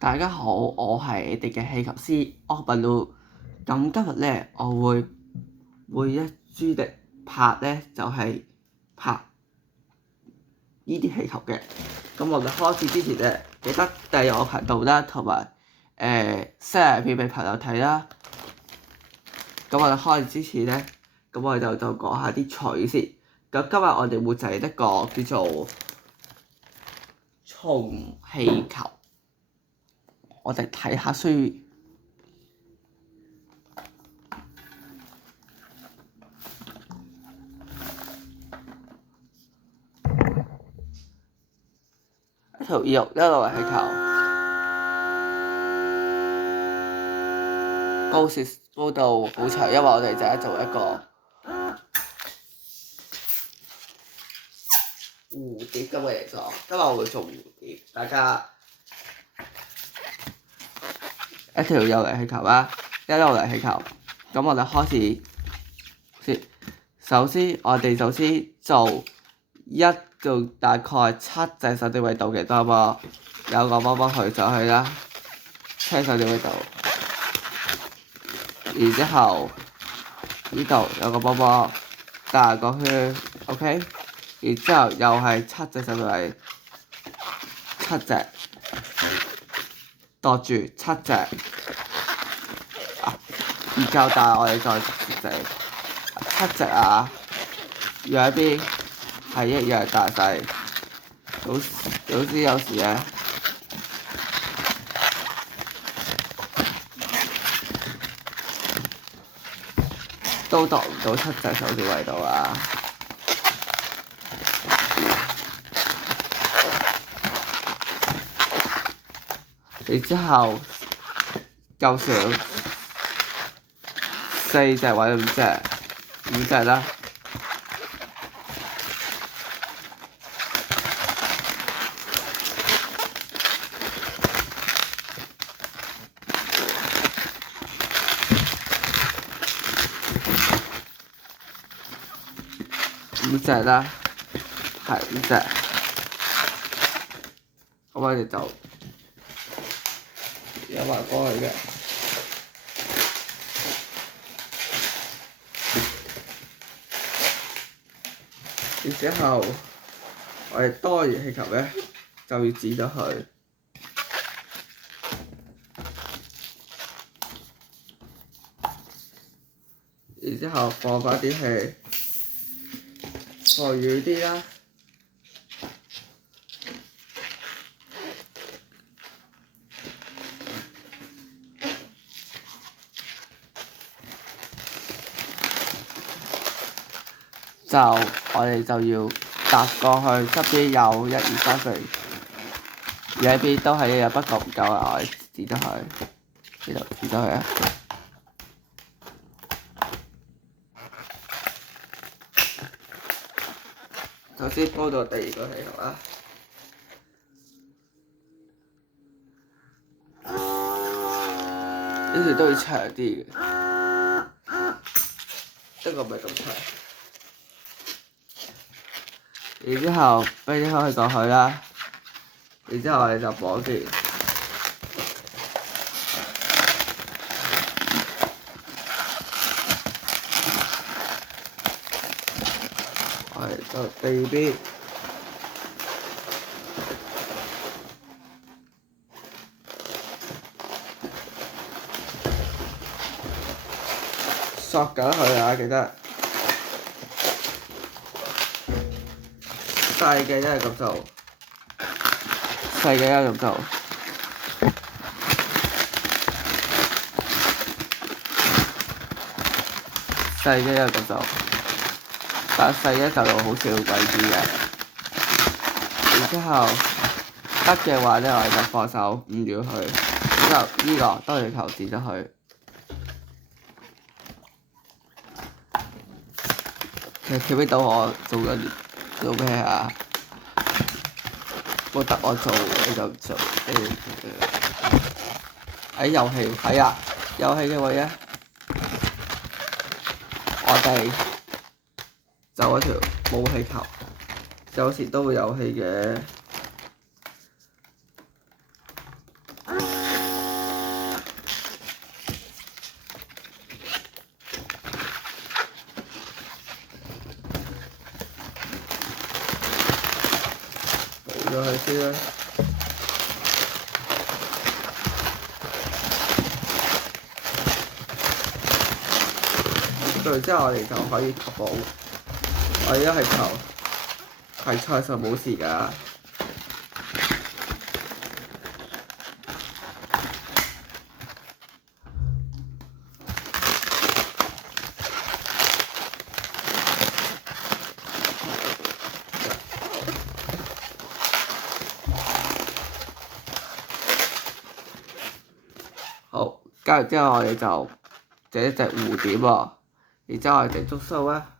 大家好，我係你哋嘅氣球師Obalu。咁今日咧，我會每一朱迪拍咧，就係拍呢啲氣球嘅。咁我哋開始之前咧，記得訂閱我頻道啦，同埋share 片俾朋友睇啦。咁我哋開始之前咧，咁我哋就講下啲趣先。咁今日我哋會製一個叫做蟲氣球。我哋睇下書。一條肉，一路係氣球，高度好長，因為我哋就係做一個蝴蝶咁嘅形狀。今日我會做蝴蝶，大家一條幼嚟氣球啦，一路嚟氣球。咁我哋開始先。首先我哋做大概7隻手指尾度嘅多波，有個波波去上去啦，7手指尾度。然之後呢度有個波波帶個圈 ，OK。然之後又係7隻手指尾，7隻度住7隻。唔夠大，我哋再整7隻啊，兩邊係一樣大細。總之有時咧都度唔到7隻手指尾度啊。然之後夠少4隻或者5隻啦。5隻啦，係5隻。咁我哋就有埋過去嘅。然之後，我哋多餘氣球咧就要剪咗佢。然之後放返啲氣，放遠啲啦。我哋就要搭過去，側邊有1、2、3、4，兩邊都係一樣，不過唔夠啊！我哋剪咗佢，呢度剪咗佢啊！首先鋪到第2個氣球啦，呢條都要長啲嘅，呢個唔係咁長。然之後俾啲空氣過去啦，然之後我哋就綁住，我哋就第2邊，索緊佢啊！記得細嘅一係咁做，細嘅一係咁做。細嘅一係咁做，但係細嘅就好少位置嘅。然之後得嘅話咧，我哋就放手唔要佢。之後呢個多餘球剪咗佢。其實睇唔到我做咩啊？覺得我做你就唔做。喺遊戲係啊，遊戲嘅位咧，我哋就一條冇氣球，有時都會有氣嘅。先啦。跟住之後，我哋就可以確保我哋一係球係菜就冇事㗎。好，加完之後我哋就整一隻蝴蝶喎，然之後我哋整觸鬚啊。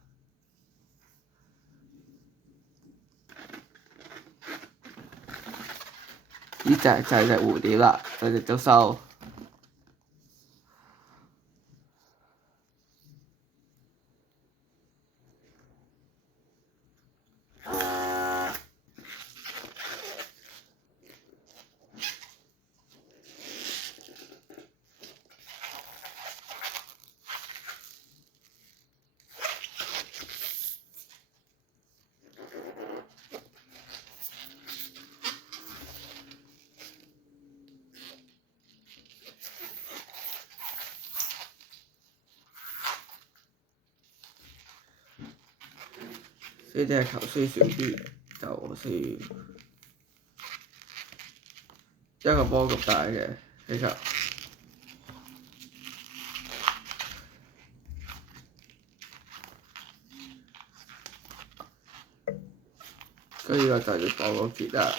呢隻就係隻蝴蝶啦，就隻觸鬚。呢隻球需少啲，就需要一個波咁大嘅氣球。跟住我就要綁個結啦。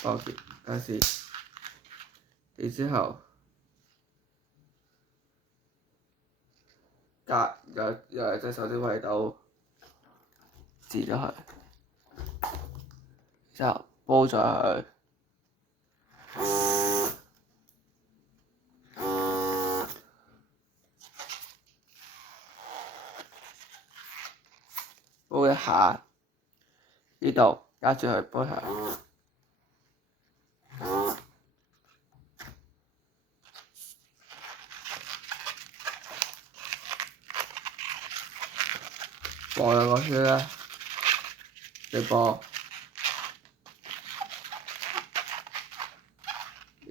綁結，等先。然之後有隻手指圍到剪咗佢，之後煲咗佢。煲一下，呢度加住佢煲下。播兩個圈啦，再播。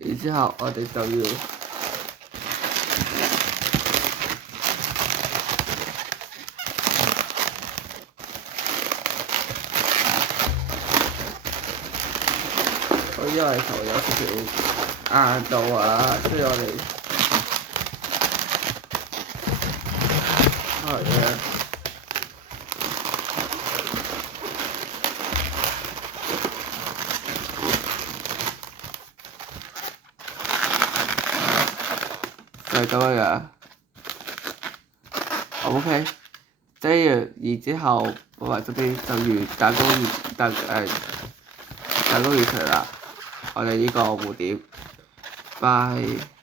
然之後我哋就要因為球有少少硬度啊，所以我哋係嘅。就係咁樣樣 ，OK。即係然之後，我話嗰啲就如彈弓完成啦。我哋呢個蝴蝶，拜。